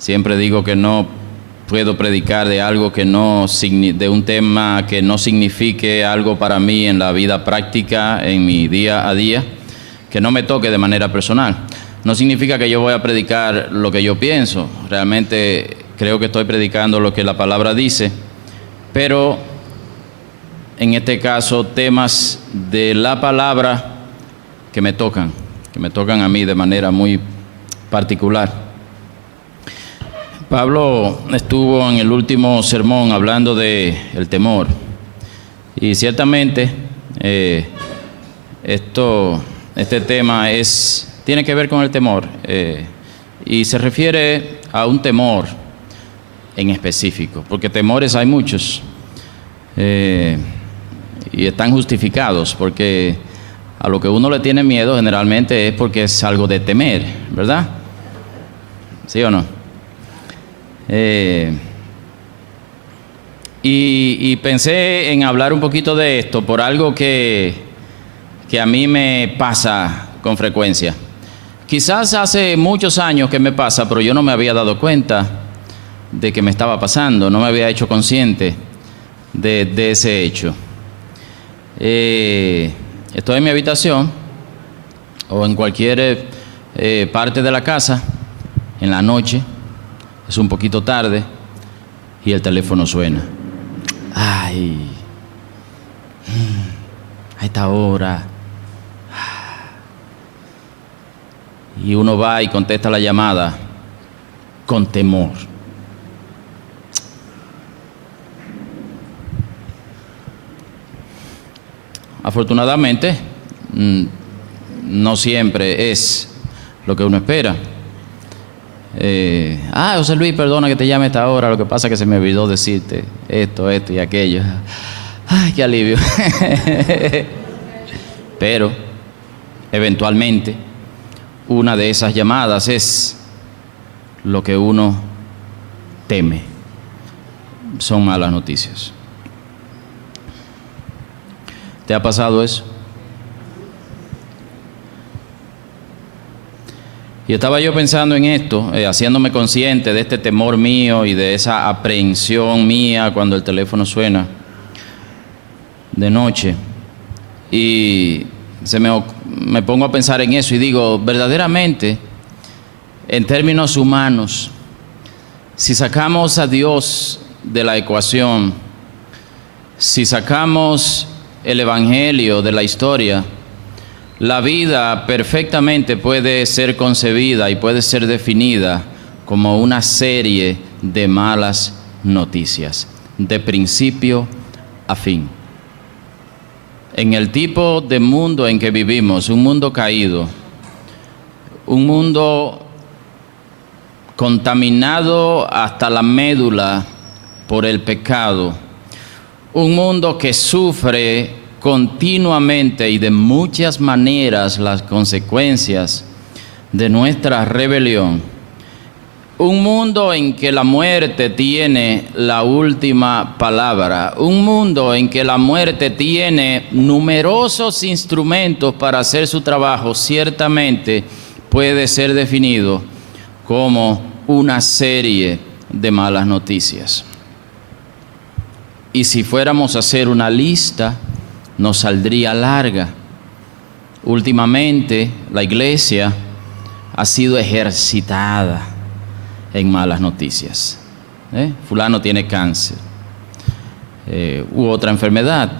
Siempre digo que no puedo predicar de algo que no, de un tema que no signifique algo para mí en la vida práctica, en mi día a día, que no me toque de manera personal. No significa que yo voy a predicar lo que yo pienso, realmente creo que estoy predicando lo que la palabra dice, pero en este caso temas de la palabra que me tocan a mí de manera muy particular. Pablo estuvo en el último sermón hablando de el temor y ciertamente este tema tiene que ver con el temor y se refiere a un temor en específico, porque temores hay muchos y están justificados, porque a lo que uno le tiene miedo generalmente es porque es algo de temer, ¿verdad? ¿Sí o no? Y pensé en hablar un poquito de esto por algo que a mí me pasa con frecuencia. Quizás hace muchos años que me pasa, pero yo no me había dado cuenta de que me estaba pasando, no me había hecho consciente de ese hecho. Estoy en mi habitación o en cualquier parte de la casa en la noche. Es un poquito tarde y el teléfono suena. Ay, a esta hora. Y uno va y contesta la llamada con temor. Afortunadamente, no siempre es lo que uno espera. José Luis, perdona que te llame a esta hora, lo que pasa es que se me olvidó decirte esto y aquello. Ay, qué alivio. Pero, eventualmente, una de esas llamadas es lo que uno teme. Son malas noticias. ¿Te ha pasado eso? Y estaba yo pensando en esto, haciéndome consciente de este temor mío y de esa aprehensión mía cuando el teléfono suena de noche. Y me pongo a pensar en eso y digo, verdaderamente, en términos humanos, si sacamos a Dios de la ecuación, si sacamos el Evangelio de la historia, la vida perfectamente puede ser concebida y puede ser definida como una serie de malas noticias, de principio a fin. En el tipo de mundo en que vivimos, un mundo caído, un mundo contaminado hasta la médula por el pecado, un mundo que sufre continuamente y de muchas maneras las consecuencias de nuestra rebelión. Un mundo en que la muerte tiene la última palabra. Un mundo en que la muerte tiene numerosos instrumentos para hacer su trabajo. Ciertamente puede ser definido como una serie de malas noticias. Y si fuéramos a hacer una lista, nos saldría larga. Últimamente la iglesia ha sido ejercitada en malas noticias. Fulano tiene cáncer, u otra enfermedad.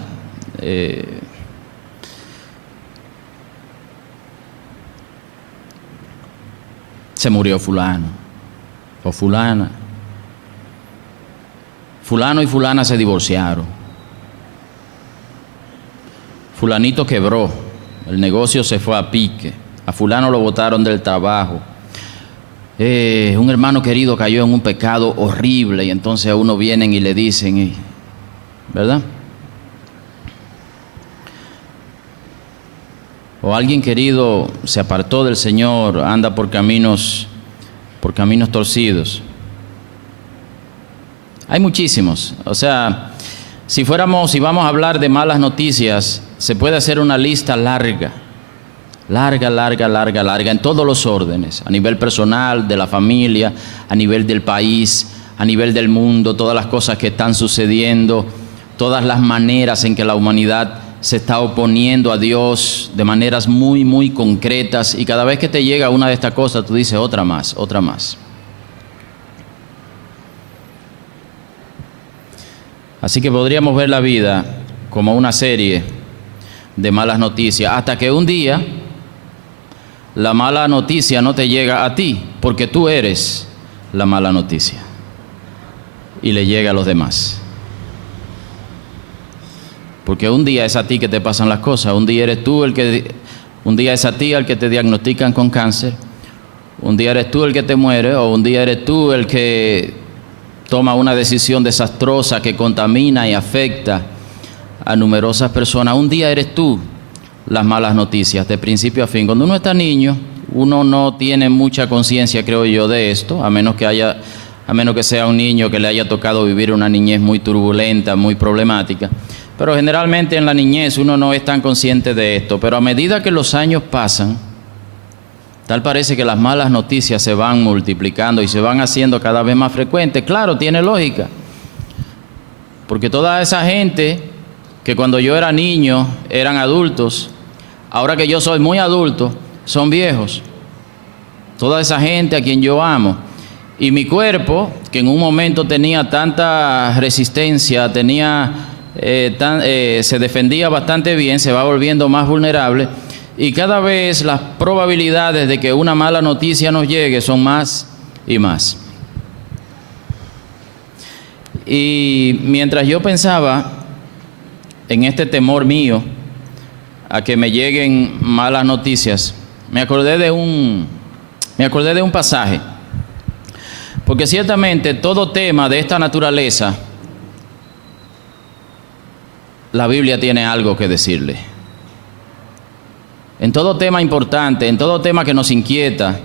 Se murió fulano o fulana. Fulano y fulana se divorciaron. Fulanito quebró, el negocio se fue a pique, a fulano lo botaron del trabajo, un hermano querido cayó en un pecado horrible y entonces a uno vienen y le dicen, ¿verdad? O alguien querido se apartó del Señor, anda por caminos torcidos. Hay muchísimos, o sea, si vamos a hablar de malas noticias, se puede hacer una lista larga, Larga, larga, larga, larga, en todos los órdenes, a nivel personal, de la familia, a nivel del país, a nivel del mundo, todas las cosas que están sucediendo, todas las maneras en que la humanidad se está oponiendo a Dios de maneras muy, muy concretas, y cada vez que te llega una de estas cosas, tú dices otra más, otra más. Así que podríamos ver la vida como una serie de malas noticias, hasta que un día la mala noticia no te llega a ti, porque tú eres la mala noticia y le llega a los demás. Porque un día es a ti que te pasan las cosas, un día es a ti al que te diagnostican con cáncer, un día eres tú el que te muere, o un día eres tú el que toma una decisión desastrosa que contamina y afecta a numerosas personas. Un día eres tú las malas noticias, de principio a fin. Cuando uno está niño, uno no tiene mucha conciencia, creo yo, de esto, a menos que sea un niño que le haya tocado vivir una niñez muy turbulenta, muy problemática. Pero generalmente en la niñez uno no es tan consciente de esto. Pero a medida que los años pasan, tal parece que las malas noticias se van multiplicando y se van haciendo cada vez más frecuentes. Claro, tiene lógica. Porque toda esa gente que cuando yo era niño eran adultos, ahora que yo soy muy adulto, son viejos. Toda esa gente a quien yo amo. Y mi cuerpo, que en un momento tenía tanta resistencia, se defendía bastante bien, se va volviendo más vulnerable, y cada vez las probabilidades de que una mala noticia nos llegue son más y más. Y mientras yo pensaba en este temor mío a que me lleguen malas noticias, me acordé de un pasaje, porque ciertamente todo tema de esta naturaleza, la Biblia tiene algo que decirle. En todo tema importante, en todo tema que nos inquieta,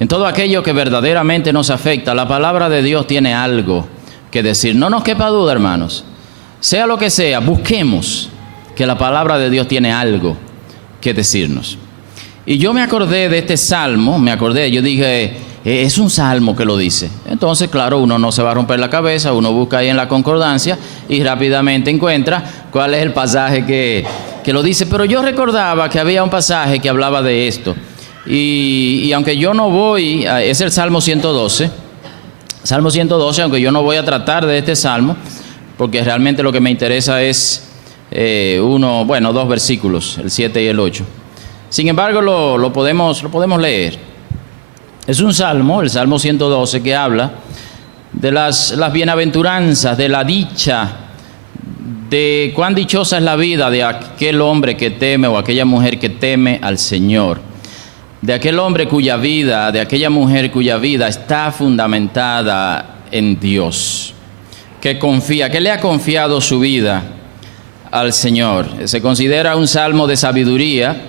en todo aquello que verdaderamente nos afecta, la palabra de Dios tiene algo que decir. No nos quepa duda, hermanos. Sea lo que sea, busquemos que la palabra de Dios tiene algo que decirnos. Y yo me acordé de este salmo, yo dije, es un salmo que lo dice. Entonces, claro, uno no se va a romper la cabeza, uno busca ahí en la concordancia y rápidamente encuentra cuál es el pasaje que lo dice. Pero yo recordaba que había un pasaje que hablaba de esto. Y aunque yo no voy, es el Salmo 112. Salmo 112, aunque yo no voy a tratar de este salmo, porque realmente lo que me interesa es dos versículos, el 7 y el 8. Sin embargo, lo podemos leer. Es un salmo, el Salmo 112, que habla de las bienaventuranzas, de la dicha, de cuán dichosa es la vida de aquel hombre que teme o aquella mujer que teme al Señor. De aquel hombre de aquella mujer cuya vida está fundamentada en Dios, que le ha confiado su vida al Señor. Se considera un salmo de sabiduría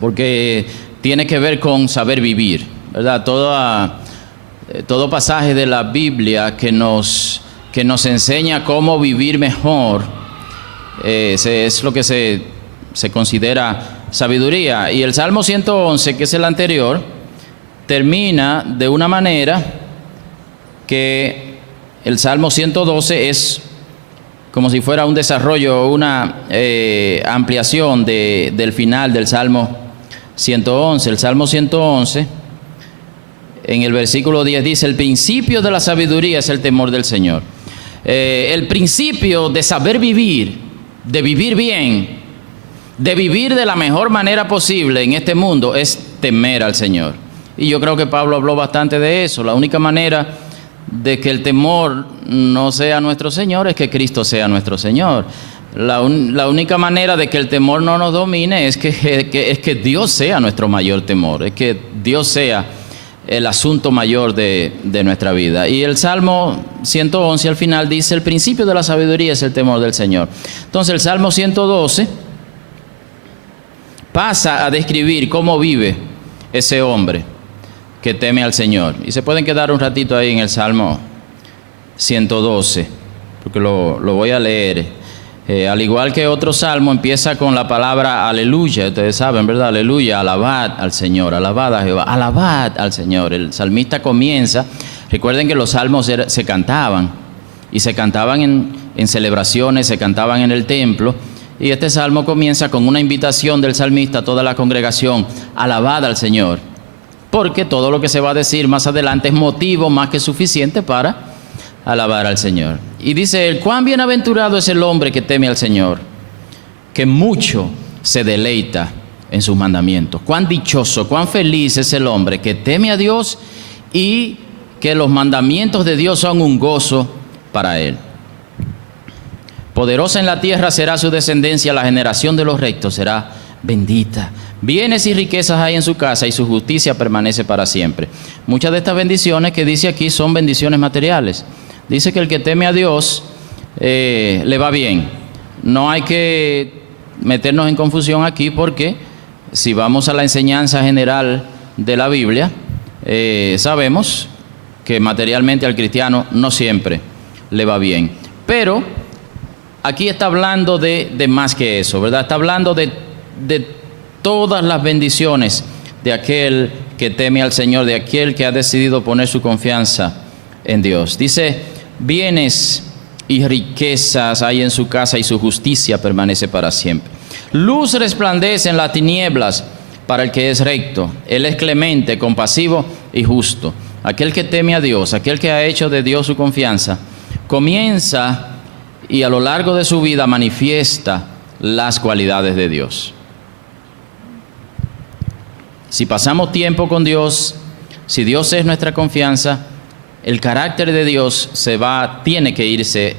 porque tiene que ver con saber vivir, ¿verdad? Todo pasaje de la Biblia que nos enseña cómo vivir mejor es lo que se considera sabiduría. Y el Salmo 111, que es el anterior, termina de una manera que el Salmo 112 es como si fuera un desarrollo, una ampliación del final del Salmo 111. El Salmo 111, en el versículo 10 dice: el principio de la sabiduría es el temor del Señor. El principio de saber vivir, de vivir bien, de vivir de la mejor manera posible en este mundo es temer al Señor. Y yo creo que Pablo habló bastante de eso. La única manera de que el temor no sea nuestro Señor es que Cristo sea nuestro Señor. La única manera de que el temor no nos domine es que Dios sea nuestro mayor temor, es que Dios sea el asunto mayor de nuestra vida. Y el Salmo 111 al final dice: el principio de la sabiduría es el temor del Señor. Entonces el Salmo 112 pasa a describir cómo vive ese hombre que teme al Señor. Y se pueden quedar un ratito ahí en el Salmo 112, porque lo voy a leer. Al igual que otro salmo, empieza con la palabra aleluya. Ustedes saben, ¿verdad? Aleluya, alabad al Señor, alabad a Jehová, alabad al Señor. El salmista comienza, recuerden que los salmos se cantaban, y se cantaban en celebraciones, se cantaban en el templo, y este salmo comienza con una invitación del salmista a toda la congregación: alabad al Señor, porque todo lo que se va a decir más adelante es motivo más que suficiente para alabar al Señor. Y dice él: cuán bienaventurado es el hombre que teme al Señor, que mucho se deleita en sus mandamientos. Cuán dichoso, cuán feliz es el hombre que teme a Dios y que los mandamientos de Dios son un gozo para él. Poderosa en la tierra será su descendencia, la generación de los rectos será bendita. Bienes y riquezas hay en su casa y su justicia permanece para siempre. Muchas de estas bendiciones que dice aquí son bendiciones materiales. Dice que el que teme a Dios le va bien. No hay que meternos en confusión aquí, porque si vamos a la enseñanza general de la Biblia, sabemos que materialmente al cristiano no siempre le va bien. Pero aquí está hablando de más que eso, ¿verdad? Está hablando de todas las bendiciones de aquel que teme al Señor, de aquel que ha decidido poner su confianza en Dios. Dice: bienes y riquezas hay en su casa y su justicia permanece para siempre. Luz resplandece en las tinieblas para el que es recto. Él es clemente, compasivo y justo. Aquel que teme a Dios, aquel que ha hecho de Dios su confianza, comienza y a lo largo de su vida manifiesta las cualidades de Dios. Si pasamos tiempo con Dios, si Dios es nuestra confianza, el carácter de Dios tiene que irse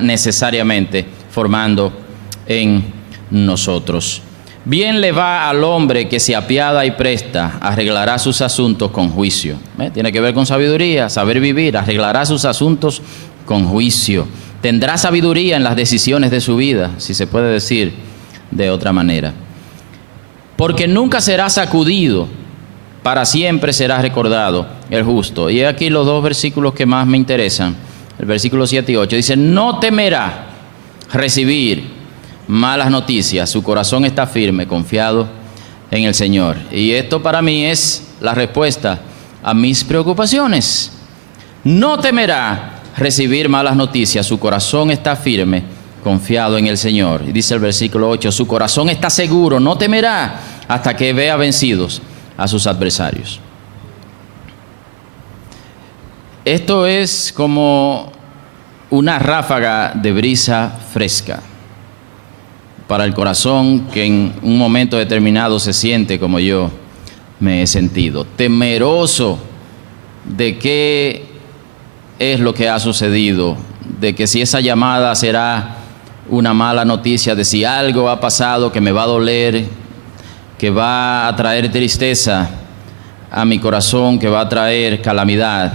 necesariamente formando en nosotros. Bien le va al hombre que se apiada y presta, arreglará sus asuntos con juicio. Tiene que ver con sabiduría, saber vivir, arreglará sus asuntos con juicio. Tendrá sabiduría en las decisiones de su vida, si se puede decir de otra manera. Porque nunca será sacudido, para siempre será recordado el justo. Y aquí los dos versículos que más me interesan, el versículo 7 y 8, dice: no temerá recibir malas noticias, su corazón está firme, confiado en el Señor. Y esto para mí es la respuesta a mis preocupaciones. No temerá recibir malas noticias, su corazón está firme, confiado en el Señor. Y dice el versículo 8, su corazón está seguro, no temerá hasta que vea vencidos a sus adversarios. Esto es como una ráfaga de brisa fresca para el corazón que en un momento determinado se siente como yo me he sentido, temeroso de qué es lo que ha sucedido, de que si esa llamada será una mala noticia, de si algo ha pasado que me va a doler, que va a traer tristeza a mi corazón, que va a traer calamidad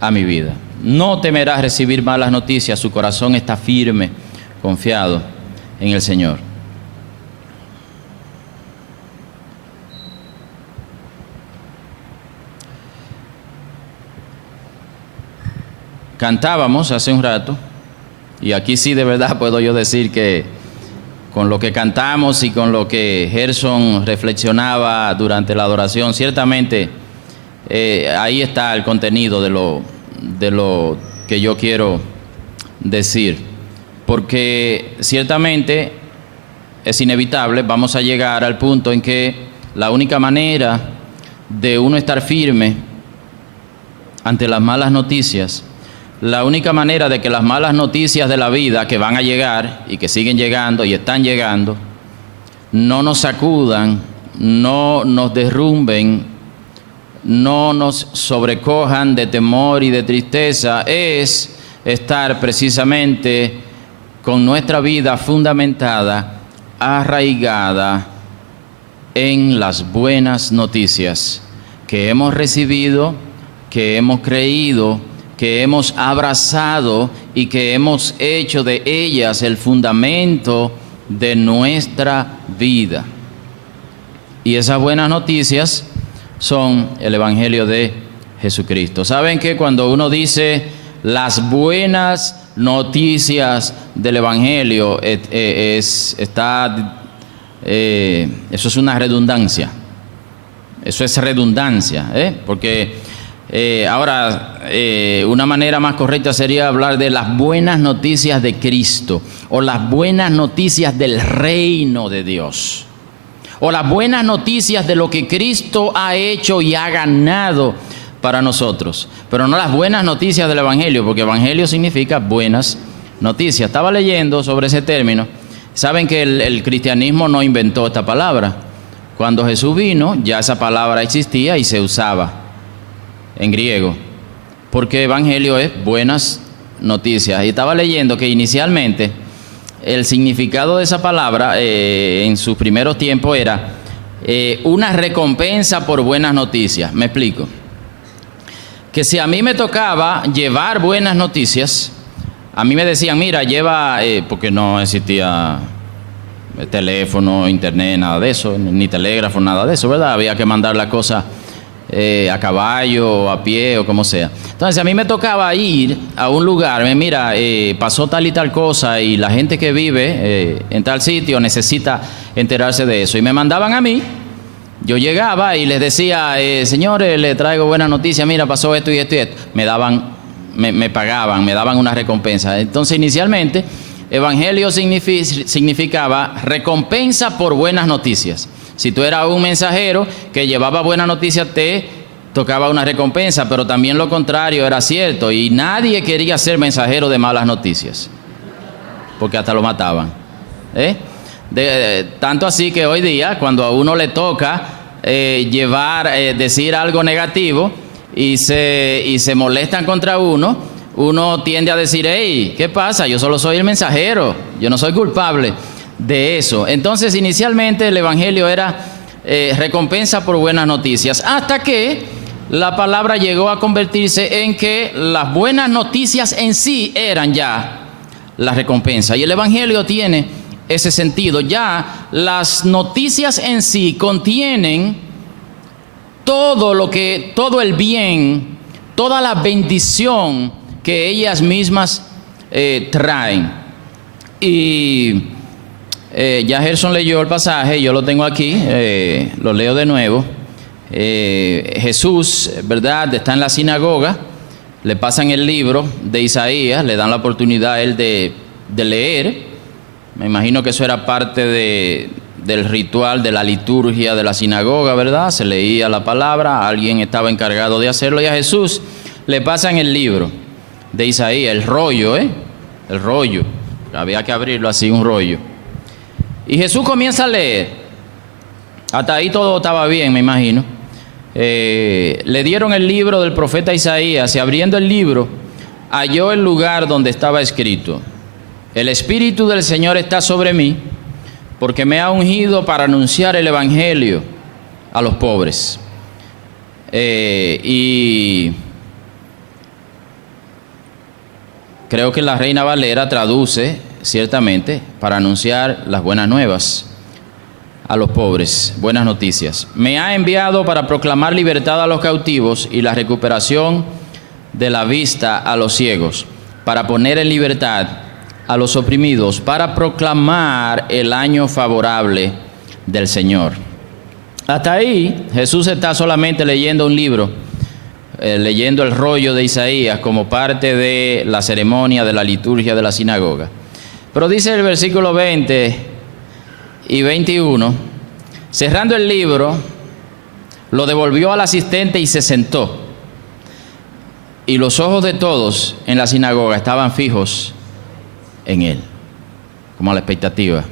a mi vida. No temerá recibir malas noticias, su corazón está firme, confiado en el Señor. Cantábamos hace un rato, y aquí sí de verdad puedo yo decir que con lo que cantamos y con lo que Gerson reflexionaba durante la adoración, ciertamente ahí está el contenido de lo que yo quiero decir, porque ciertamente es inevitable, vamos a llegar al punto en que la única manera de uno estar firme ante las malas noticias, la única manera de que las malas noticias de la vida que van a llegar y que siguen llegando y están llegando, no nos sacudan, no nos derrumben, no nos sobrecojan de temor y de tristeza, es estar precisamente con nuestra vida fundamentada, arraigada en las buenas noticias que hemos recibido, que hemos creído, que hemos abrazado y que hemos hecho de ellas el fundamento de nuestra vida. Y esas buenas noticias son el Evangelio de Jesucristo. ¿Saben que cuando uno dice las buenas noticias del Evangelio, eso es una redundancia. Eso es redundancia, porque ahora una manera más correcta sería hablar de las buenas noticias de Cristo, o las buenas noticias del reino de Dios, o las buenas noticias de lo que Cristo ha hecho y ha ganado para nosotros, pero no las buenas noticias del Evangelio, porque Evangelio significa buenas noticias. Estaba leyendo sobre ese término. Saben que el cristianismo no inventó esta palabra. Cuando Jesús vino, ya esa palabra existía y se usaba en griego, porque Evangelio es buenas noticias. Y estaba leyendo que inicialmente el significado de esa palabra en sus primeros tiempos era una recompensa por buenas noticias. Me explico. Que si a mí me tocaba llevar buenas noticias, a mí me decían, mira, lleva, porque no existía teléfono, internet, nada de eso, ni telégrafo, nada de eso, ¿verdad? Había que mandar la cosa a caballo, a pie o como sea. Entonces a mí me tocaba ir a un lugar, mira, pasó tal y tal cosa y la gente que vive en tal sitio necesita enterarse de eso. Y me mandaban a mí, yo llegaba y les decía, señores, les traigo buena noticia, mira, pasó esto y esto y esto. Me pagaban, me daban una recompensa. Entonces inicialmente Evangelio significaba recompensa por buenas noticias. Si tú eras un mensajero que llevaba buenas noticias, te tocaba una recompensa, pero también lo contrario era cierto, y nadie quería ser mensajero de malas noticias, porque hasta lo mataban. Tanto así que hoy día, cuando a uno le toca decir algo negativo y se molestan contra uno tiende a decir, hey, ¿qué pasa? Yo solo soy el mensajero, yo no soy culpable de eso. Entonces inicialmente el Evangelio era recompensa por buenas noticias, hasta que la palabra llegó a convertirse en que las buenas noticias en sí eran ya la recompensa, y el Evangelio tiene ese sentido. Ya las noticias en sí contienen todo el bien, toda la bendición que ellas mismas traen. Y ya Gerson leyó el pasaje, yo lo tengo aquí, lo leo de nuevo. Jesús, ¿verdad?, está en la sinagoga, le pasan el libro de Isaías, le dan la oportunidad a él de leer. Me imagino que eso era parte del ritual, de la liturgia de la sinagoga, ¿verdad? Se leía la palabra, alguien estaba encargado de hacerlo, y a Jesús le pasan el libro de Isaías, el rollo, el rollo, había que abrirlo así, un rollo. Y Jesús comienza a leer. Hasta ahí todo estaba bien, me imagino. Le dieron el libro del profeta Isaías, y abriendo el libro, halló el lugar donde estaba escrito: el Espíritu del Señor está sobre mí, porque me ha ungido para anunciar el Evangelio a los pobres. Y creo que la Reina Valera traduce, ciertamente, para anunciar las buenas nuevas a los pobres, buenas noticias. Me ha enviado para proclamar libertad a los cautivos y la recuperación de la vista a los ciegos, para poner en libertad a los oprimidos, para proclamar el año favorable del Señor. Hasta ahí Jesús está solamente leyendo un libro, leyendo el rollo de Isaías como parte de la ceremonia de la liturgia de la sinagoga. Pero dice el versículo 20 y 21, cerrando el libro, lo devolvió al asistente y se sentó. Y los ojos de todos en la sinagoga estaban fijos en él, como a la expectativa,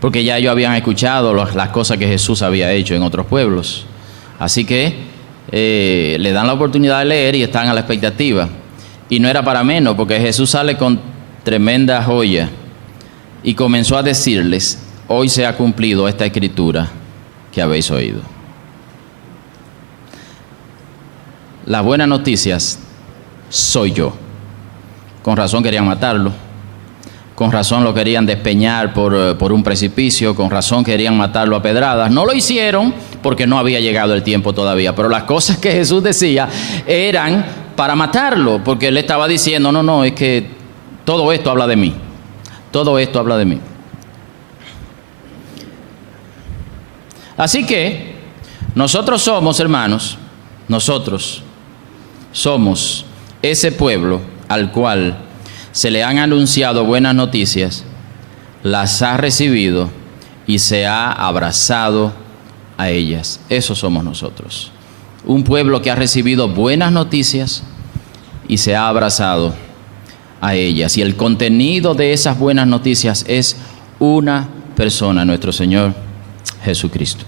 porque ya ellos habían escuchado las cosas que Jesús había hecho en otros pueblos. Así que le dan la oportunidad de leer y están a la expectativa. Y no era para menos, porque Jesús sale con tremenda joya y comenzó a decirles: hoy se ha cumplido esta escritura que habéis oído. Las buenas noticias soy yo. Con razón querían matarlo, con razón lo querían despeñar por un precipicio, con razón querían matarlo a pedradas. No lo hicieron porque no había llegado el tiempo todavía, pero las cosas que Jesús decía eran para matarlo, porque él estaba diciendo, no, es que todo esto habla de mí. Todo esto habla de mí. Así que nosotros somos, hermanos, nosotros somos ese pueblo al cual se le han anunciado buenas noticias, las ha recibido y se ha abrazado a ellas. Eso somos nosotros. Un pueblo que ha recibido buenas noticias y se ha abrazado a ellas. Y el contenido de esas buenas noticias es una persona, nuestro Señor Jesucristo.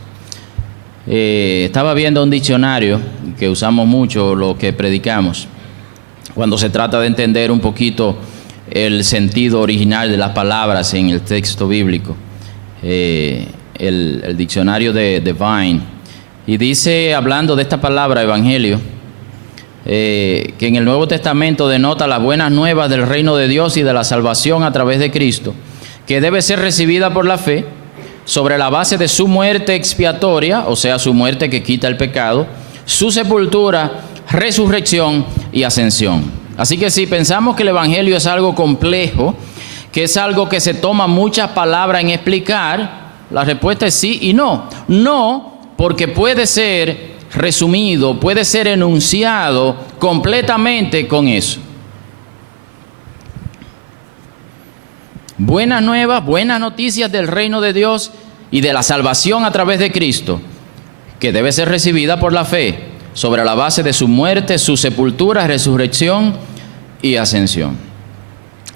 Estaba viendo un diccionario que usamos mucho, lo que predicamos, cuando se trata de entender un poquito el sentido original de las palabras en el texto bíblico. El diccionario de Vine, y dice, hablando de esta palabra evangelio, que en el Nuevo Testamento denota las buenas nuevas del reino de Dios y de la salvación a través de Cristo, que debe ser recibida por la fe sobre la base de su muerte expiatoria, o sea, su muerte que quita el pecado, su sepultura, resurrección y ascensión. Así que si pensamos que el evangelio es algo complejo, que es algo que se toma muchas palabras en explicar, la respuesta es sí y no. No, porque puede ser resumido, puede ser enunciado completamente con eso. Buenas nuevas, buenas noticias del reino de Dios y de la salvación a través de Cristo, que debe ser recibida por la fe, sobre la base de su muerte, su sepultura, resurrección y ascensión.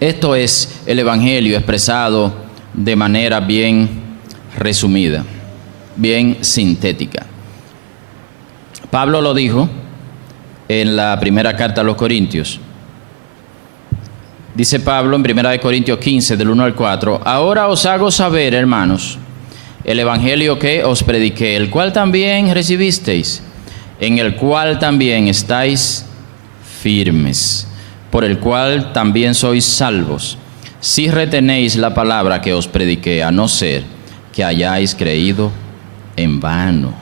Esto es el evangelio expresado de manera bien resumida, bien sintética. Pablo lo dijo en la primera carta a los Corintios. Dice Pablo en 1 Corintios 15, del 1 al 4, ahora os hago saber, hermanos, el evangelio que os prediqué, el cual también recibisteis, en el cual también estáis firmes, por el cual también sois salvos, si retenéis la palabra que os prediqué, a no ser que hayáis creído en vano.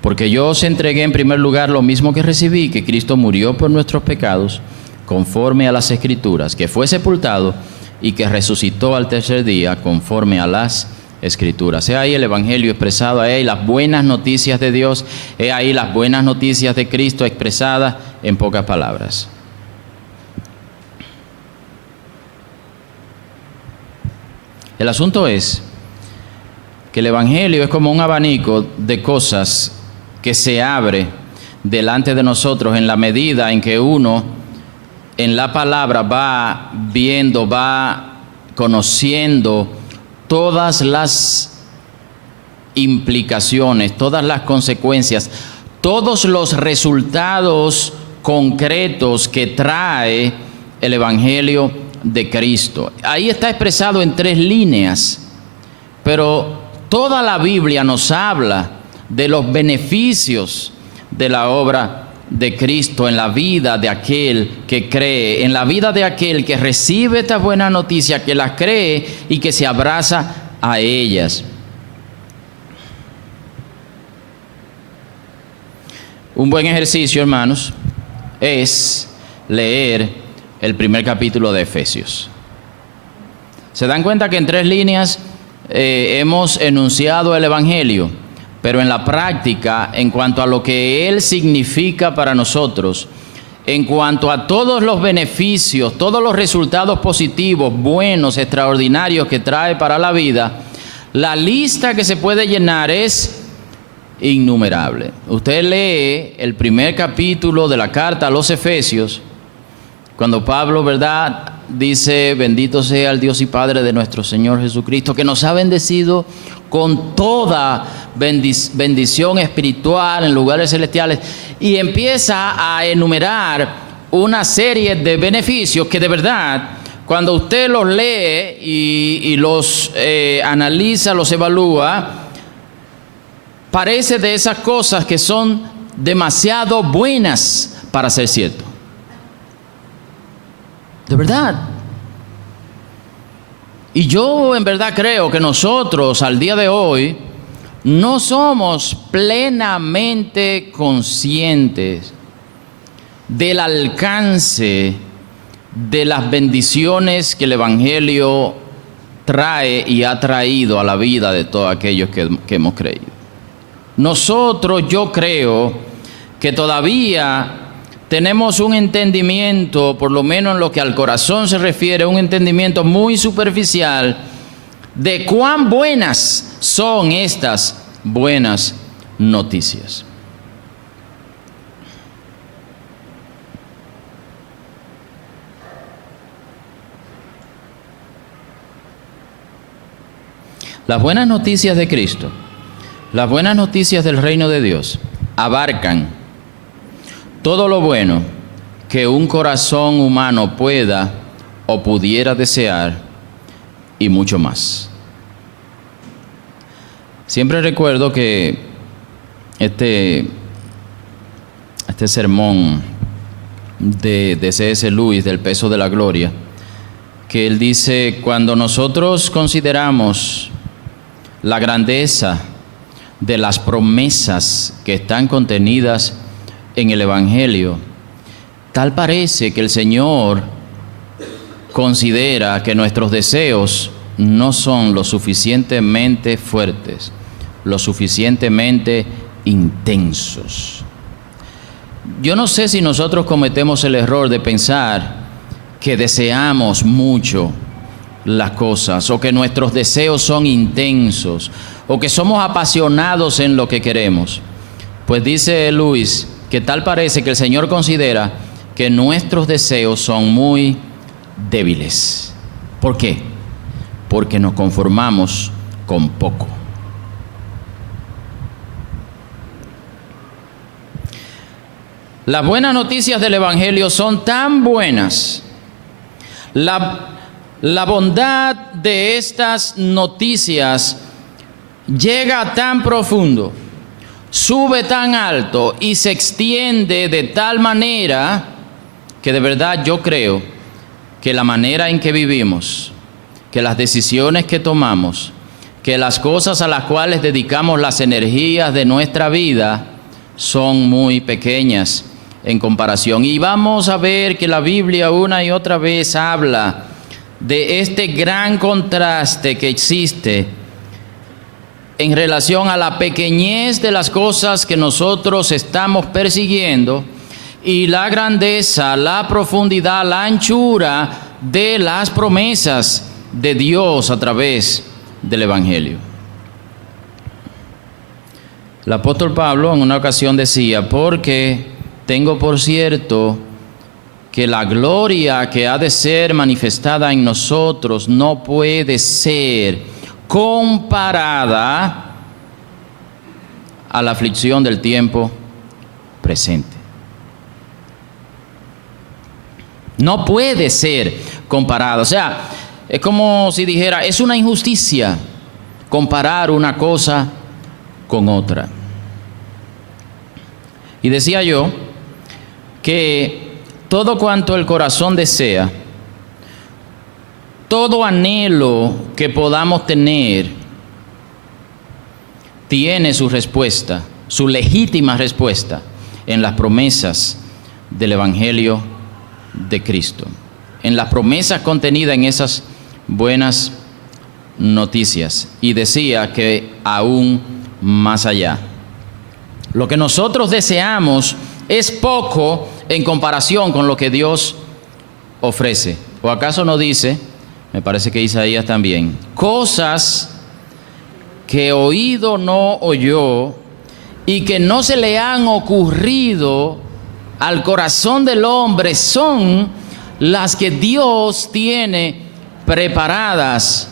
Porque yo os entregué en primer lugar lo mismo que recibí, que Cristo murió por nuestros pecados, conforme a las Escrituras, que fue sepultado y que resucitó al tercer día, conforme a las Escrituras. He ahí el evangelio expresado, he ahí las buenas noticias de Dios, he ahí las buenas noticias de Cristo expresadas en pocas palabras. El asunto es que el evangelio es como un abanico de cosas que se abre delante de nosotros en la medida en que uno en la palabra va viendo, va conociendo todas las implicaciones, todas las consecuencias, todos los resultados concretos que trae el evangelio de Cristo. Ahí está expresado en 3 líneas, pero toda la Biblia nos habla de los beneficios de la obra de Cristo en la vida de aquel que cree, en la vida de aquel que recibe estas buenas noticias, que las cree y que se abraza a ellas. Un buen ejercicio, hermanos, es leer el primer capítulo de Efesios. ¿Se dan cuenta que en 3 líneas hemos enunciado el evangelio? Pero en la práctica, en cuanto a lo que él significa para nosotros, en cuanto a todos los beneficios, todos los resultados positivos, buenos, extraordinarios que trae para la vida, la lista que se puede llenar es innumerable. Usted lee el primer capítulo de la carta a los Efesios, cuando Pablo, ¿verdad?, dice, bendito sea el Dios y Padre de nuestro Señor Jesucristo, que nos ha bendecido con toda bendición espiritual en lugares celestiales, y empieza a enumerar una serie de beneficios que de verdad, cuando usted los lee y los analiza, los evalúa, parece de esas cosas que son demasiado buenas para ser cierto. De verdad. Y yo en verdad creo que nosotros al día de hoy no somos plenamente conscientes del alcance de las bendiciones que el Evangelio trae y ha traído a la vida de todos aquellos que hemos creído. Nosotros, yo creo que todavía tenemos un entendimiento, por lo menos en lo que al corazón se refiere, un entendimiento muy superficial de cuán buenas son estas buenas noticias. Las buenas noticias de Cristo, las buenas noticias del reino de Dios, abarcan todo lo bueno que un corazón humano pueda o pudiera desear y mucho más. Siempre recuerdo que este sermón de C.S. Lewis, del peso de la gloria, que él dice: cuando nosotros consideramos la grandeza de las promesas que están contenidas en el Evangelio, tal parece que el Señor considera que nuestros deseos no son lo suficientemente fuertes, lo suficientemente intensos. Yo no sé si nosotros cometemos el error de pensar que deseamos mucho las cosas, o que nuestros deseos son intensos, o que somos apasionados en lo que queremos. Pues dice Luis que tal parece que el Señor considera que nuestros deseos son muy débiles. ¿Por qué? Porque nos conformamos con poco. Las buenas noticias del Evangelio son tan buenas, la bondad de estas noticias llega tan profundo, sube tan alto y se extiende de tal manera que de verdad yo creo que la manera en que vivimos, que las decisiones que tomamos, que las cosas a las cuales dedicamos las energías de nuestra vida son muy pequeñas en comparación. Y vamos a ver que la Biblia una y otra vez habla de este gran contraste que existe en relación a la pequeñez de las cosas que nosotros estamos persiguiendo y la grandeza, la profundidad, la anchura de las promesas de Dios a través del Evangelio. El apóstol Pablo en una ocasión decía: porque tengo por cierto que la gloria que ha de ser manifestada en nosotros no puede ser comparada a la aflicción del tiempo presente. No puede ser comparada. O sea, es como si dijera, es una injusticia comparar una cosa con otra. Y decía yo que todo cuanto el corazón desea, todo anhelo que podamos tener, tiene su respuesta, su legítima respuesta, en las promesas del Evangelio de Cristo, en las promesas contenidas en esas buenas noticias. Y decía que aún más allá, lo que nosotros deseamos es poco en comparación con lo que Dios ofrece. ¿O acaso no dice, me parece que Isaías también, cosas que oído no oyó y que no se le han ocurrido al corazón del hombre son las que Dios tiene preparadas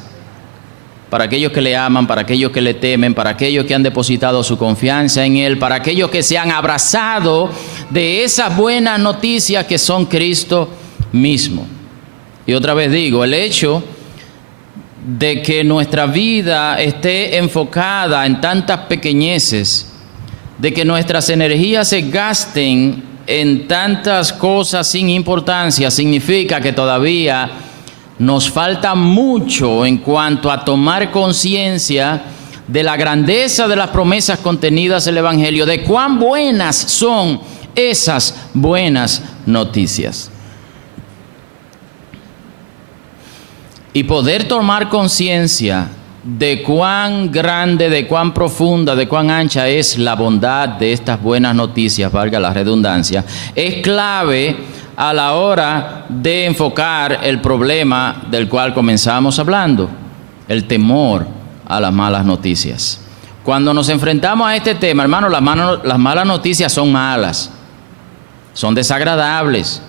para aquellos que le aman, para aquellos que le temen, para aquellos que han depositado su confianza en Él, para aquellos que se han abrazado de esas buenas noticias que son Cristo mismo? Y otra vez digo, el hecho de que nuestra vida esté enfocada en tantas pequeñeces, de que nuestras energías se gasten en tantas cosas sin importancia, significa que todavía nos falta mucho en cuanto a tomar conciencia de la grandeza de las promesas contenidas en el Evangelio, de cuán buenas son esas buenas noticias. Y poder tomar conciencia de cuán grande, de cuán profunda, de cuán ancha es la bondad de estas buenas noticias, valga la redundancia, es clave a la hora de enfocar el problema del cual comenzamos hablando, el temor a las malas noticias. Cuando nos enfrentamos a este tema, hermano, las malas noticias son malas, son desagradables.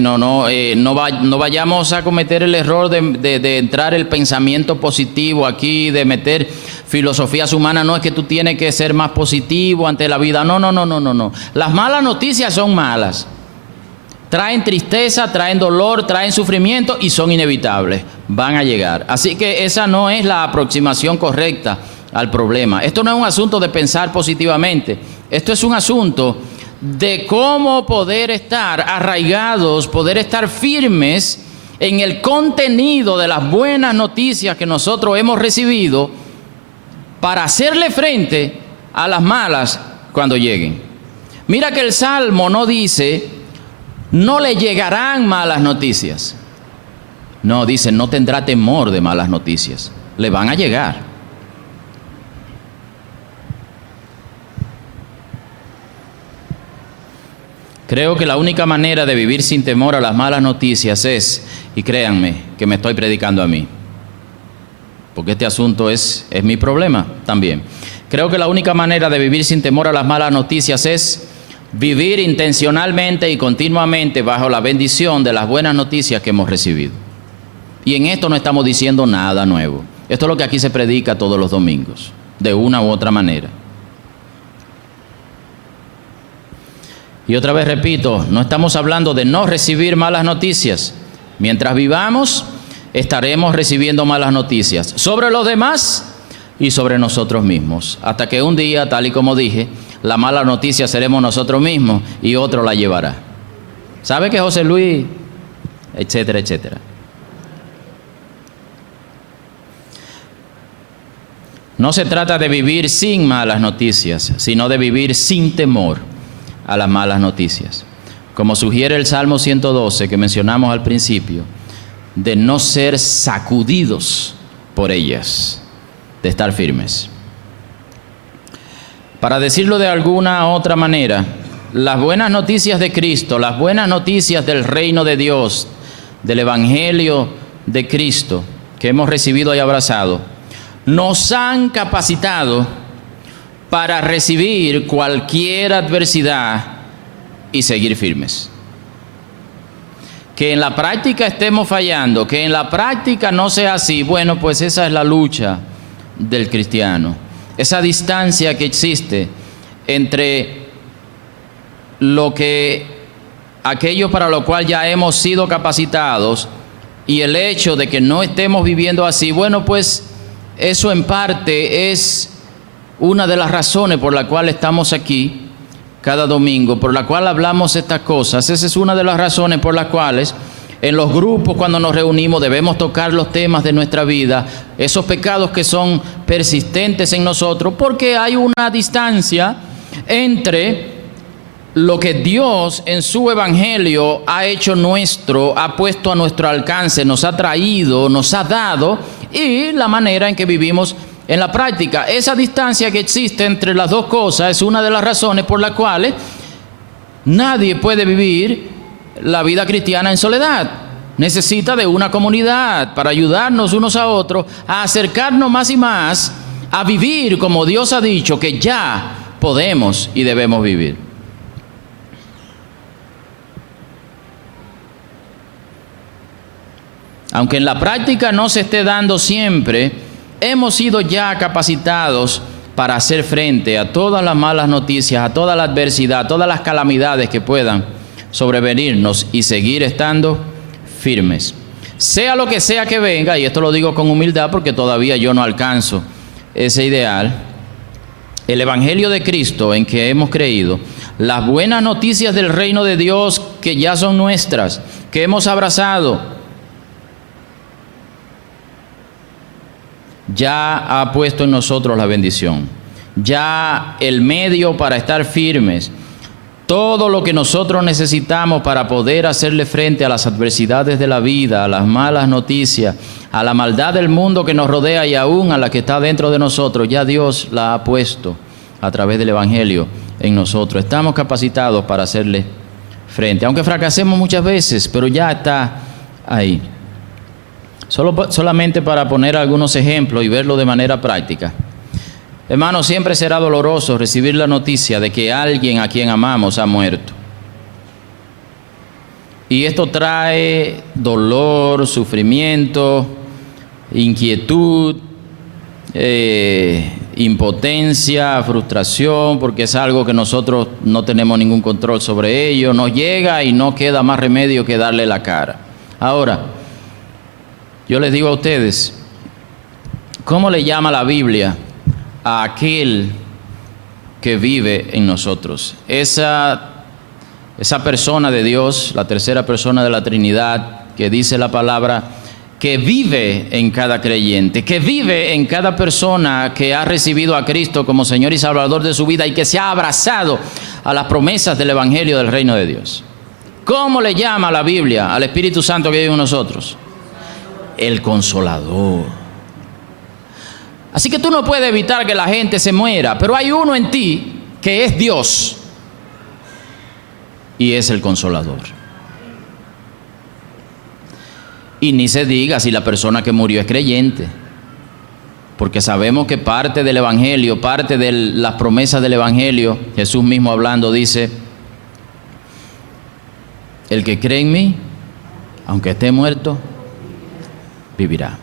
No vayamos a cometer el error de entrar el pensamiento positivo aquí, de meter filosofías humanas. No es que tú tienes que ser más positivo ante la vida. No. Las malas noticias son malas. Traen tristeza, traen dolor, traen sufrimiento y son inevitables. Van a llegar. Así que esa no es la aproximación correcta al problema. Esto no es un asunto de pensar positivamente. Esto es un asunto de cómo poder estar arraigados, poder estar firmes en el contenido de las buenas noticias que nosotros hemos recibido para hacerle frente a las malas cuando lleguen. Mira que el Salmo no dice, no le llegarán malas noticias. No, dice, no tendrá temor de malas noticias. Le van a llegar. Creo que la única manera de vivir sin temor a las malas noticias es, y créanme que me estoy predicando a mí, porque este asunto es mi problema también. Creo que la única manera de vivir sin temor a las malas noticias es vivir intencionalmente y continuamente bajo la bendición de las buenas noticias que hemos recibido. Y en esto no estamos diciendo nada nuevo. Esto es lo que aquí se predica todos los domingos, de una u otra manera. Y otra vez repito, no estamos hablando de no recibir malas noticias. Mientras vivamos, estaremos recibiendo malas noticias sobre los demás y sobre nosotros mismos. Hasta que un día, tal y como dije, la mala noticia seremos nosotros mismos y otro la llevará. ¿Sabe que José Luis? Etcétera, etcétera. No se trata de vivir sin malas noticias, sino de vivir sin temor a las malas noticias. Como sugiere el Salmo 112 que mencionamos al principio, de no ser sacudidos por ellas, de estar firmes. Para decirlo de alguna otra manera, las buenas noticias de Cristo, las buenas noticias del reino de Dios, del Evangelio de Cristo que hemos recibido y abrazado, nos han capacitado para recibir cualquier adversidad y seguir firmes. Que en la práctica estemos fallando, que en la práctica no sea así, bueno, pues esa es la lucha del cristiano. Esa distancia que existe entre aquello para lo cual ya hemos sido capacitados y el hecho de que no estemos viviendo así, bueno, pues eso en parte es una de las razones por la cual estamos aquí cada domingo, por la cual hablamos estas cosas. Esa es una de las razones por las cuales en los grupos, cuando nos reunimos, debemos tocar los temas de nuestra vida, esos pecados que son persistentes en nosotros, porque hay una distancia entre lo que Dios en su evangelio ha hecho nuestro, ha puesto a nuestro alcance, nos ha traído, nos ha dado, y la manera en que vivimos en la práctica. Esa distancia que existe entre las dos cosas es una de las razones por las cuales nadie puede vivir la vida cristiana en soledad. Necesita de una comunidad para ayudarnos unos a otros, a acercarnos más y más, a vivir como Dios ha dicho que ya podemos y debemos vivir. Aunque en la práctica no se esté dando siempre, hemos sido ya capacitados para hacer frente a todas las malas noticias, a toda la adversidad, a todas las calamidades que puedan sobrevenirnos y seguir estando firmes. Sea lo que sea que venga, y esto lo digo con humildad porque todavía yo no alcanzo ese ideal, el Evangelio de Cristo en que hemos creído, las buenas noticias del reino de Dios que ya son nuestras, que hemos abrazado, ya ha puesto en nosotros la bendición. Ya el medio para estar firmes Todo lo que nosotros necesitamos para poder hacerle frente a las adversidades de la vida, a las malas noticias, a la maldad del mundo que nos rodea y aún a la que está dentro de nosotros, ya Dios la ha puesto a través del Evangelio en nosotros. Estamos capacitados para hacerle frente, aunque fracasemos muchas veces, pero ya está ahí. Solamente para poner algunos ejemplos y verlo de manera práctica. Hermano, siempre será doloroso recibir la noticia de que alguien a quien amamos ha muerto. Y esto trae dolor, sufrimiento, inquietud, impotencia, frustración, porque es algo que nosotros no tenemos ningún control sobre ello. Nos llega y no queda más remedio que darle la cara. Ahora, yo les digo a ustedes, ¿cómo le llama la Biblia a aquel que vive en nosotros? Esa persona de Dios, la tercera persona de la Trinidad, que dice la palabra, que vive en cada creyente, que vive en cada persona que ha recibido a Cristo como Señor y Salvador de su vida y que se ha abrazado a las promesas del Evangelio del Reino de Dios. ¿Cómo le llama la Biblia al Espíritu Santo que vive en nosotros? El Consolador. Así que tú no puedes evitar que la gente se muera, pero hay uno en ti que es Dios y es el Consolador. Y ni se diga si la persona que murió es creyente, porque sabemos que parte del Evangelio, parte de las promesas del Evangelio, Jesús mismo hablando dice, el que cree en mí, aunque esté muerto, vivirá.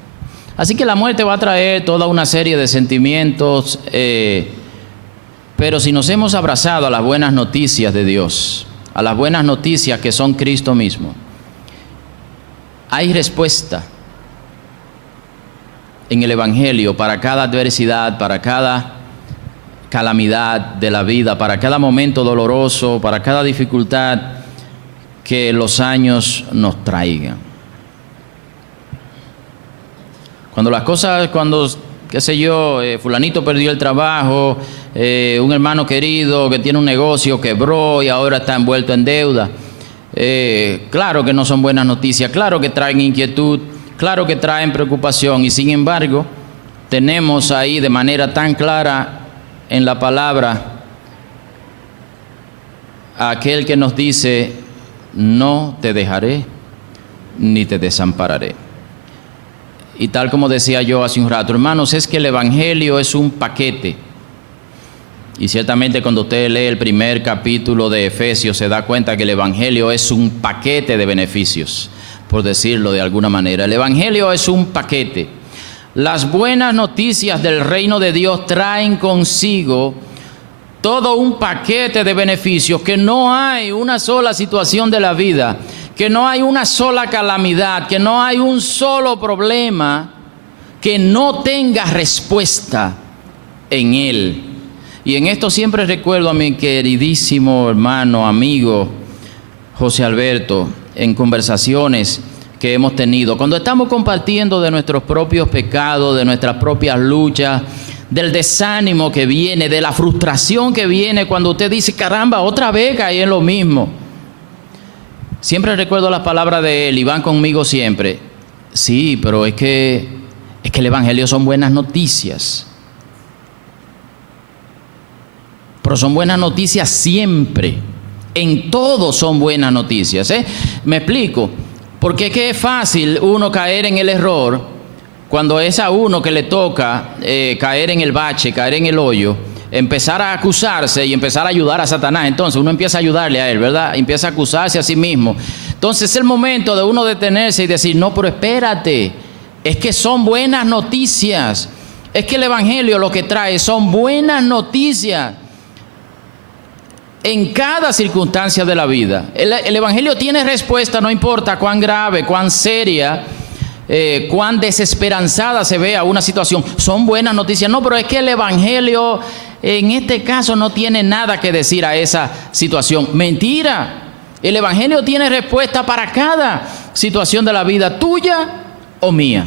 Así que la muerte va a traer toda una serie de sentimientos, pero si nos hemos abrazado a las buenas noticias de Dios, a las buenas noticias que son Cristo mismo, hay respuesta en el Evangelio para cada adversidad, para cada calamidad de la vida, para cada momento doloroso, para cada dificultad que los años nos traigan. Qué sé yo, fulanito perdió el trabajo, un hermano querido que tiene un negocio quebró y ahora está envuelto en deuda. Claro que no son buenas noticias, claro que traen inquietud, claro que traen preocupación, y sin embargo tenemos ahí de manera tan clara en la palabra a aquel que nos dice, no te dejaré ni te desampararé. Y tal como decía yo hace un rato, hermanos, es que el Evangelio es un paquete. Y ciertamente cuando usted lee el primer capítulo de Efesios se da cuenta que el Evangelio es un paquete de beneficios, por decirlo de alguna manera. El Evangelio es un paquete. Las buenas noticias del reino de Dios traen consigo todo un paquete de beneficios, que no hay una sola situación de la vida, que no hay una sola calamidad, que no hay un solo problema que no tenga respuesta en él. Y en esto siempre recuerdo a mi queridísimo hermano, amigo José Alberto, en conversaciones que hemos tenido, cuando estamos compartiendo de nuestros propios pecados, de nuestras propias luchas, del desánimo que viene, de la frustración que viene cuando usted dice, caramba, otra vez caí en lo mismo. Siempre recuerdo las palabras de él y van conmigo siempre. Sí, pero es que el Evangelio son buenas noticias. Pero son buenas noticias siempre. En todo son buenas noticias. Me explico. Porque es que es fácil uno caer en el error cuando es a uno que le toca caer en el bache, caer en el hoyo, empezar a acusarse y empezar a ayudar a Satanás. Entonces uno empieza a ayudarle a él, ¿verdad? Empieza a acusarse a sí mismo. Entonces es el momento de uno detenerse y decir, no, pero espérate, es que son buenas noticias. Es que el Evangelio lo que trae son buenas noticias en cada circunstancia de la vida. El Evangelio tiene respuesta, no importa cuán grave, cuán seria, cuán desesperanzada se vea una situación. Son buenas noticias. No, pero es que el Evangelio en este caso no tiene nada que decir a esa situación. Mentira. El Evangelio tiene respuesta para cada situación de la vida, tuya o mía.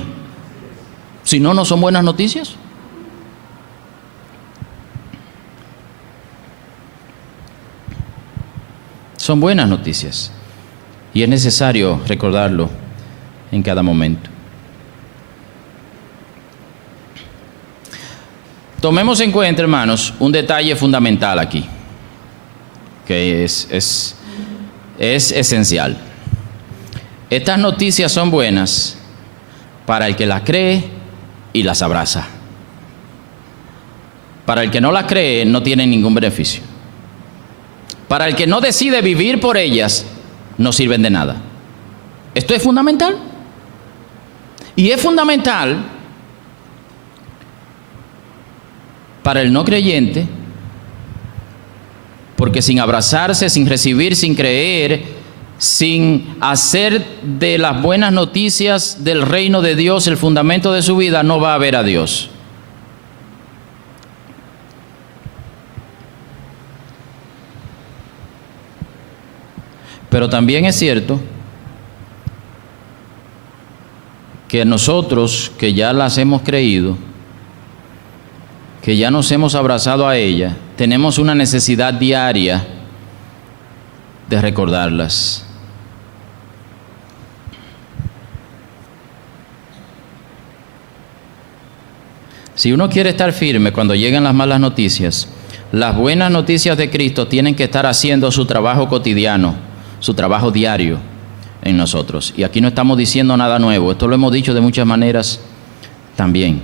Si no, no son buenas noticias. son buenas noticias y es necesario recordarlo en cada momento. Tomemos en cuenta, hermanos, un detalle fundamental aquí, que es esencial. Estas noticias son buenas para el que las cree y las abraza. Para el que no las cree, no tienen ningún beneficio. Para el que no decide vivir por ellas, no sirven de nada. Esto es fundamental. Y es fundamental para el no creyente, porque sin abrazarse, sin recibir, sin creer, sin hacer de las buenas noticias del reino de Dios el fundamento de su vida, no va a ver a Dios. Pero también es cierto que nosotros que ya las hemos creído, que ya nos hemos abrazado a ella, tenemos una necesidad diaria de recordarlas. Si uno quiere estar firme cuando llegan las malas noticias, las buenas noticias de Cristo tienen que estar haciendo su trabajo cotidiano, su trabajo diario en nosotros. Y aquí no estamos diciendo nada nuevo, esto lo hemos dicho de muchas maneras también.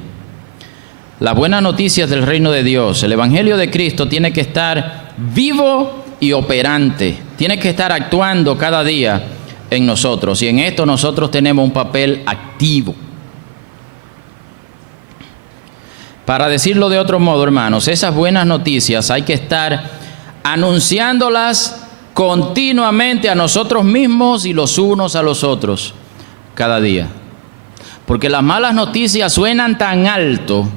Las buenas noticias del reino de Dios, el Evangelio de Cristo tiene que estar vivo y operante, tiene que estar actuando cada día en nosotros, y en esto nosotros tenemos un papel activo. Para decirlo de otro modo, hermanos, esas buenas noticias hay que estar anunciándolas continuamente a nosotros mismos y los unos a los otros cada día. Porque las malas noticias suenan tan alto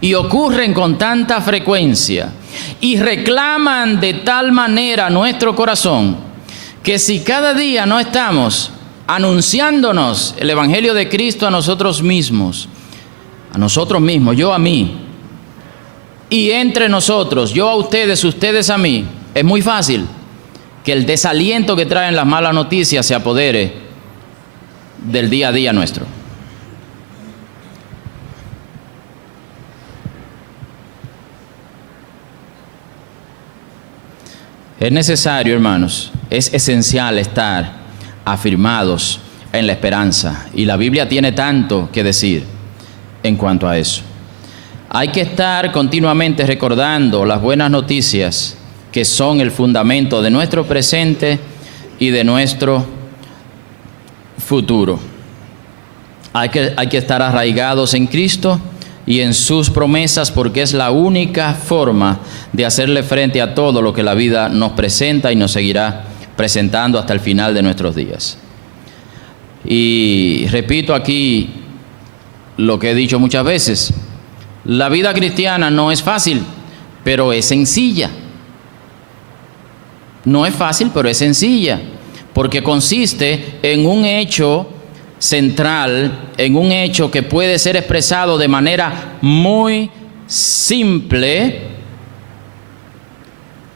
y ocurren con tanta frecuencia y reclaman de tal manera nuestro corazón, que si cada día no estamos anunciándonos el Evangelio de Cristo a nosotros mismos, yo a mí, y entre nosotros, yo a ustedes, ustedes a mí, es muy fácil que el desaliento que traen las malas noticias se apodere del día a día nuestro. Es necesario, hermanos, es esencial estar afirmados en la esperanza, y la Biblia tiene tanto que decir en cuanto a eso. Hay que estar continuamente recordando las buenas noticias que son el fundamento de nuestro presente y de nuestro futuro. Hay que estar arraigados en Cristo y en sus promesas, porque es la única forma de hacerle frente a todo lo que la vida nos presenta y nos seguirá presentando hasta el final de nuestros días. Y repito aquí lo que he dicho muchas veces: la vida cristiana no es fácil, pero es sencilla. No es fácil, pero es sencilla, porque consiste en un hecho central, en un hecho que puede ser expresado de manera muy simple,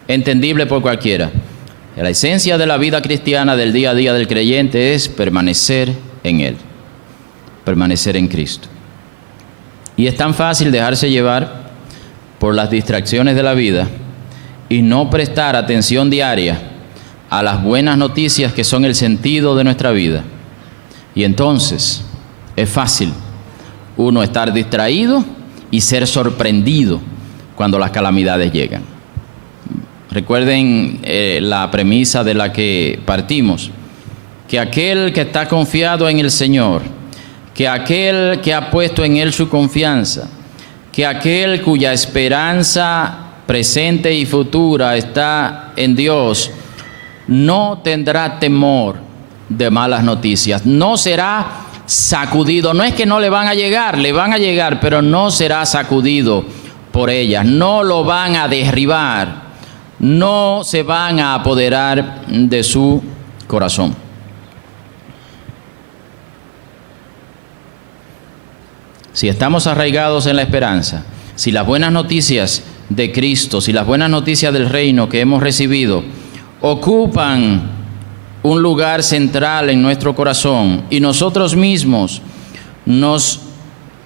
entendible por cualquiera. La esencia de la vida cristiana, del día a día del creyente, es permanecer en Él, permanecer en Cristo. Y es tan fácil dejarse llevar por las distracciones de la vida y no prestar atención diaria a las buenas noticias que son el sentido de nuestra vida. Y entonces es fácil uno estar distraído y ser sorprendido cuando las calamidades llegan. Recuerden la premisa de la que partimos, que aquel que está confiado en el Señor, que aquel que ha puesto en Él su confianza, que aquel cuya esperanza presente y futura está en Dios, no tendrá temor de malas noticias, no será sacudido. No es que no le van a llegar, pero no será sacudido por ellas, no lo van a derribar, no se van a apoderar de su corazón. Si estamos arraigados en la esperanza, si las buenas noticias de Cristo, si las buenas noticias del reino que hemos recibido ocupan un lugar central en nuestro corazón y nosotros mismos nos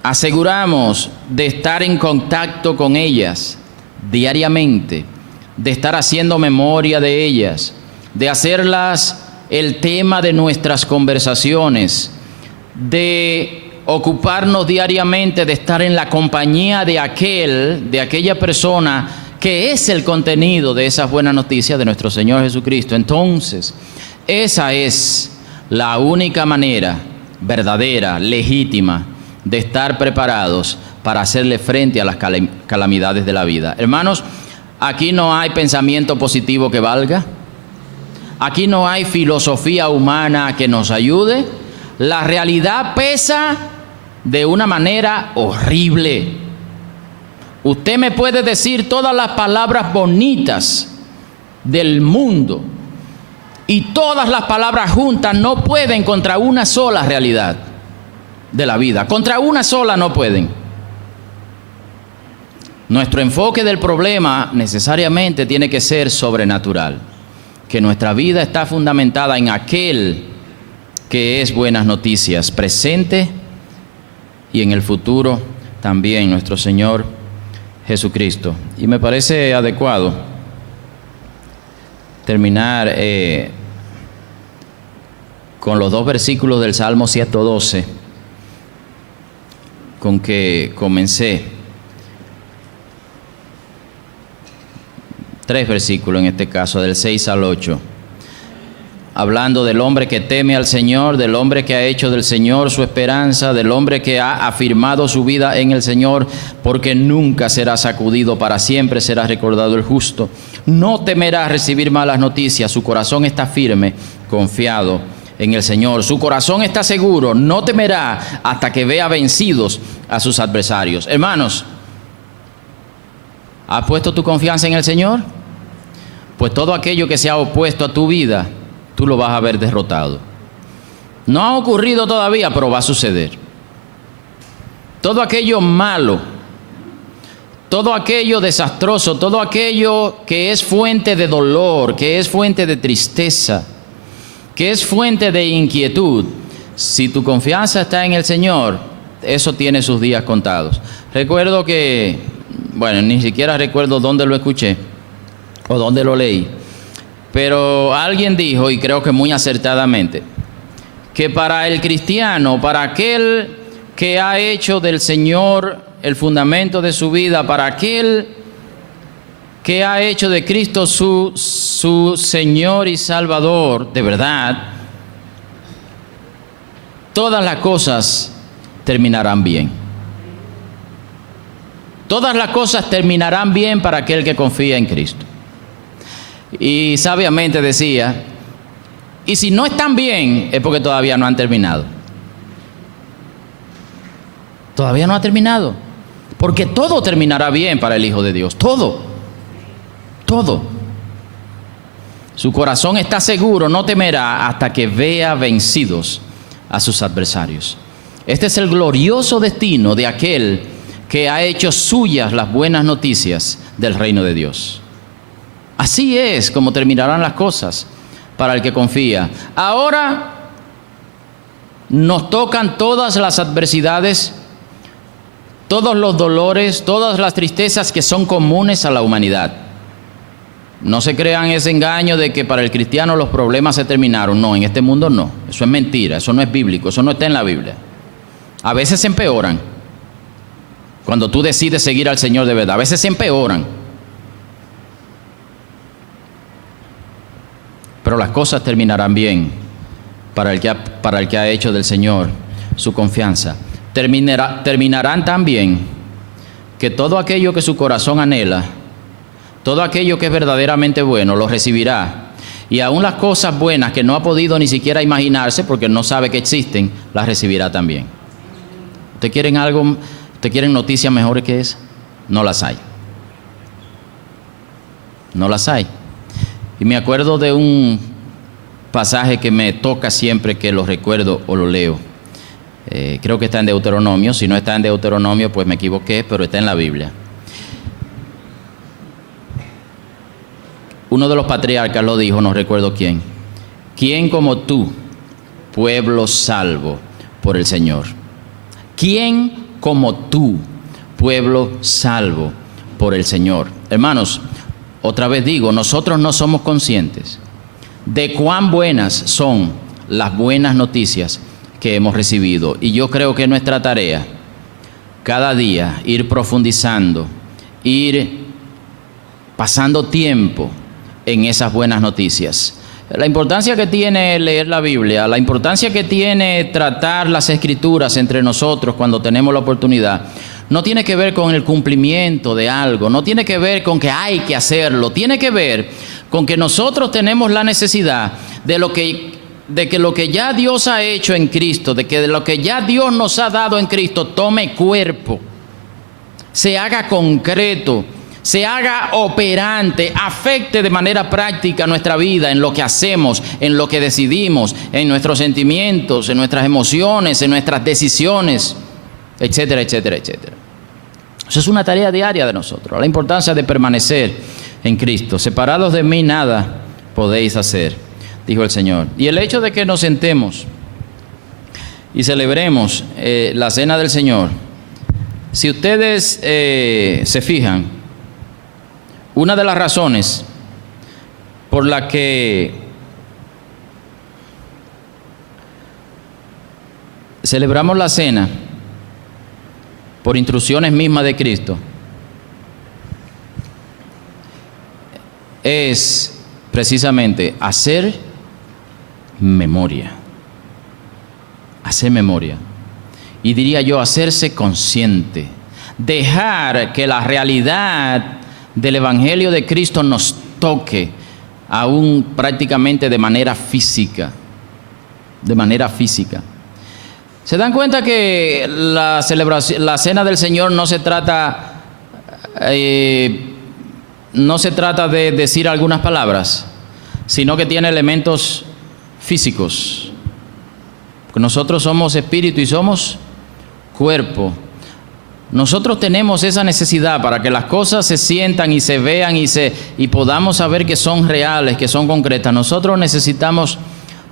aseguramos de estar en contacto con ellas diariamente, de estar haciendo memoria de ellas, de hacerlas el tema de nuestras conversaciones, de ocuparnos diariamente de estar en la compañía de aquella persona que es el contenido de esas buenas noticias de nuestro Señor Jesucristo. Entonces, esa es la única manera verdadera, legítima, de estar preparados para hacerle frente a las calamidades de la vida. Hermanos, aquí no hay pensamiento positivo que valga. Aquí no hay filosofía humana que nos ayude. La realidad pesa de una manera horrible. Usted me puede decir todas las palabras bonitas del mundo y todas las palabras juntas no pueden contra una sola realidad de la vida. Contra una sola no pueden. Nuestro enfoque del problema necesariamente tiene que ser sobrenatural. Que nuestra vida está fundamentada en aquel que es buenas noticias, presente y en el futuro también, nuestro Señor Jesucristo. Y me parece adecuado terminar con los 2 versículos del Salmo 112 con que comencé. 3 versículos en este caso, del 6 al 8. Hablando del hombre que teme al Señor, del hombre que ha hecho del Señor su esperanza, del hombre que ha afirmado su vida en el Señor, porque nunca será sacudido, para siempre será recordado el justo. No temerá recibir malas noticias, su corazón está firme, confiado en el Señor. Su corazón está seguro, no temerá hasta que vea vencidos a sus adversarios. Hermanos, ¿has puesto tu confianza en el Señor? Pues todo aquello que se ha opuesto a tu vida, tú lo vas a ver derrotado. No ha ocurrido todavía, pero va a suceder. Todo aquello malo, todo aquello desastroso, todo aquello que es fuente de dolor, que es fuente de tristeza, que es fuente de inquietud, si tu confianza está en el Señor, eso tiene sus días contados. Recuerdo que, bueno, ni siquiera recuerdo dónde lo escuché o dónde lo leí, pero alguien dijo, y creo que muy acertadamente, que para el cristiano, para aquel que ha hecho del Señor el fundamento de su vida, para aquel que ha hecho de Cristo su Señor y Salvador, de verdad, todas las cosas terminarán bien. Todas las cosas terminarán bien para aquel que confía en Cristo. Y sabiamente decía, y si no están bien, es porque todavía no han terminado. Todavía no ha terminado. Porque todo terminará bien para el Hijo de Dios. Todo. Todo. Su corazón está seguro, no temerá hasta que vea vencidos a sus adversarios. Este es el glorioso destino de aquel que ha hecho suyas las buenas noticias del reino de Dios. Así es como terminarán las cosas para el que confía. Ahora nos tocan todas las adversidades, todos los dolores, todas las tristezas que son comunes a la humanidad. No se crean ese engaño de que para el cristiano los problemas se terminaron. No, en este mundo no. Eso es mentira, eso no es bíblico, eso no está en la Biblia. A veces se empeoran. Cuando tú decides seguir al Señor de verdad, a veces se empeoran. Pero las cosas terminarán bien para el que ha hecho del Señor su confianza. Terminarán tan bien que todo aquello que su corazón anhela, todo aquello que es verdaderamente bueno, lo recibirá. Y aún las cosas buenas que no ha podido ni siquiera imaginarse porque no sabe que existen, las recibirá también. ¿Ustedes quieren algo? ¿Ustedes quieren noticias mejores que esa? No las hay. No las hay. Y me acuerdo de un pasaje que me toca siempre que lo recuerdo o lo leo. Creo que está en Deuteronomio. Si no está en Deuteronomio, pues me equivoqué, pero está en la Biblia. Uno de los patriarcas lo dijo, no recuerdo quién. ¿Quién como tú, pueblo salvo por el Señor? ¿Quién como tú, pueblo salvo por el Señor? Hermanos, otra vez digo, nosotros no somos conscientes de cuán buenas son las buenas noticias que hemos recibido. Y yo creo que es nuestra tarea cada día ir profundizando, ir pasando tiempo en esas buenas noticias. La importancia que tiene leer la Biblia, la importancia que tiene tratar las Escrituras entre nosotros cuando tenemos la oportunidad, no tiene que ver con el cumplimiento de algo, no tiene que ver con que hay que hacerlo, tiene que ver con que nosotros tenemos la necesidad de que lo que ya Dios ha hecho en Cristo, de que lo que ya Dios nos ha dado en Cristo tome cuerpo, se haga concreto, se haga operante, afecte de manera práctica nuestra vida, en lo que hacemos, en lo que decidimos, en nuestros sentimientos, en nuestras emociones, en nuestras decisiones, etcétera, etcétera, etcétera. Eso es una tarea diaria de nosotros, la importancia de permanecer en Cristo. Separados de mí nada podéis hacer, dijo el Señor. Y el hecho de que nos sentemos y celebremos la cena del Señor, si ustedes se fijan, una de las razones por la que celebramos la cena, por instrucciones mismas de Cristo, es precisamente hacer memoria. Hacer memoria. Y diría yo, hacerse consciente. Dejar que la realidad del Evangelio de Cristo nos toque aún prácticamente de manera física. De manera física. ¿Se dan cuenta que la celebración, la cena del Señor no se trata de decir algunas palabras, sino que tiene elementos físicos? Porque nosotros somos espíritu y somos cuerpo. Nosotros tenemos esa necesidad para que las cosas se sientan y se vean y podamos saber que son reales, que son concretas. Nosotros necesitamos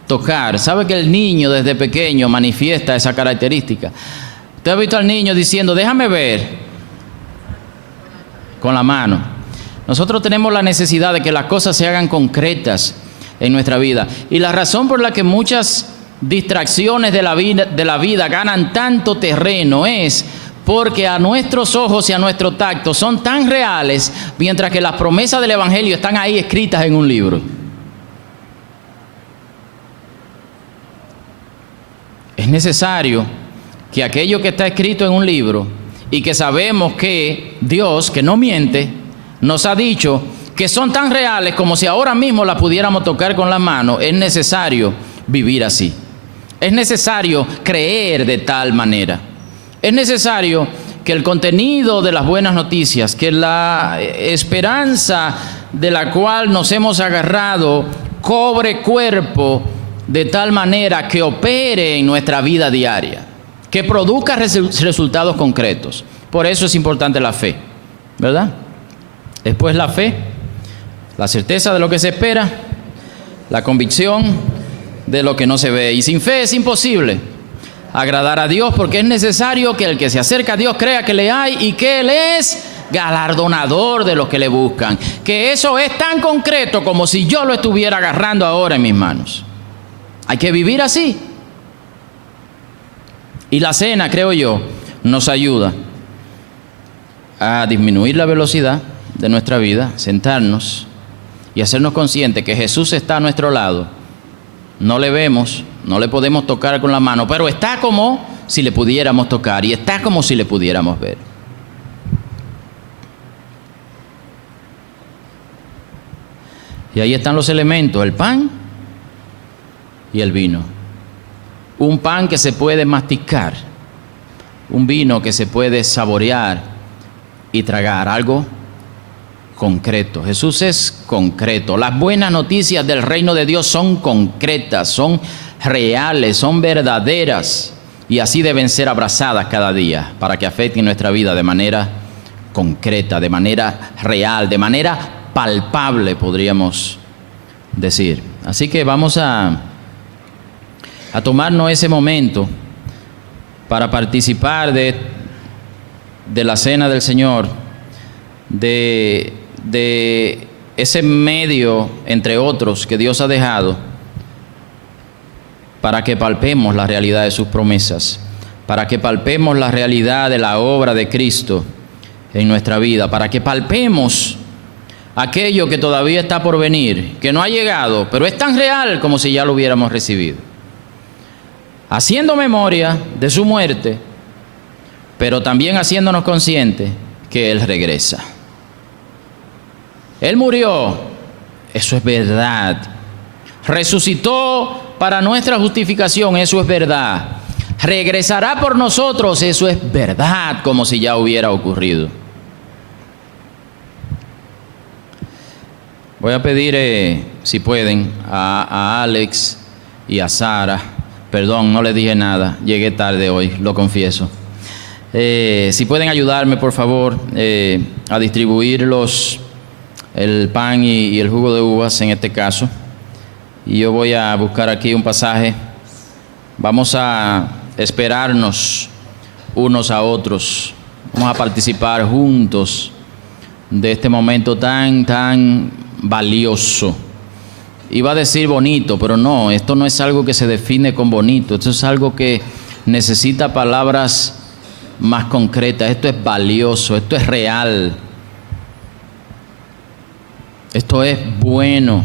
tocar. ¿Sabe que el niño desde pequeño manifiesta esa característica? ¿Usted ha visto al niño diciendo, déjame ver? Con la mano. Nosotros tenemos la necesidad de que las cosas se hagan concretas en nuestra vida. Y la razón por la que muchas distracciones de la vida ganan tanto terreno es porque a nuestros ojos y a nuestro tacto son tan reales, mientras que las promesas del Evangelio están ahí escritas en un libro. Es necesario que aquello que está escrito en un libro y que sabemos que Dios, que no miente, nos ha dicho que son tan reales como si ahora mismo la pudiéramos tocar con las manos, es necesario vivir así. Es necesario creer de tal manera. Es necesario que el contenido de las buenas noticias, que la esperanza de la cual nos hemos agarrado, cobre cuerpo de tal manera que opere en nuestra vida diaria, que produzca resultados concretos. Por eso es importante la fe, ¿verdad? Después la fe, la certeza de lo que se espera, la convicción de lo que no se ve. Y sin fe es imposible agradar a Dios, porque es necesario que el que se acerca a Dios crea que le hay y que Él es galardonador de los que le buscan. Que eso es tan concreto como si yo lo estuviera agarrando ahora en mis manos. Hay que vivir así. Y la cena, creo yo, nos ayuda a disminuir la velocidad de nuestra vida, sentarnos y hacernos conscientes que Jesús está a nuestro lado. No le vemos, no le podemos tocar con la mano, pero está como si le pudiéramos tocar y está como si le pudiéramos ver. Y ahí están los elementos, el pan y el vino. Un pan que se puede masticar, un vino que se puede saborear y tragar, algo concreto. Jesús es concreto. Las buenas noticias del reino de Dios son concretas, son reales, son verdaderas y así deben ser abrazadas cada día para que afecten nuestra vida de manera concreta, de manera real, de manera palpable, podríamos decir. Así que vamos a tomarnos ese momento para participar de la cena del Señor, de ese medio, entre otros, que Dios ha dejado para que palpemos la realidad de sus promesas, para que palpemos la realidad de la obra de Cristo en nuestra vida, para que palpemos aquello que todavía está por venir, que no ha llegado, pero es tan real como si ya lo hubiéramos recibido. Haciendo memoria de su muerte, pero también haciéndonos conscientes que Él regresa. Él murió, eso es verdad. Resucitó para nuestra justificación, eso es verdad. Regresará por nosotros, eso es verdad, como si ya hubiera ocurrido. Voy a pedir, si pueden, a Alex y a Sara. Perdón, no les dije nada, llegué tarde hoy, lo confieso. Si pueden ayudarme, por favor, a distribuir el pan y el jugo de uvas en este caso. Y yo voy a buscar aquí un pasaje. Vamos a esperarnos unos a otros. Vamos a participar juntos de este momento tan valioso. Iba a decir bonito, pero no, esto no es algo que se define con bonito. Esto es algo que necesita palabras más concretas. Esto es valioso, esto es real. Esto es bueno.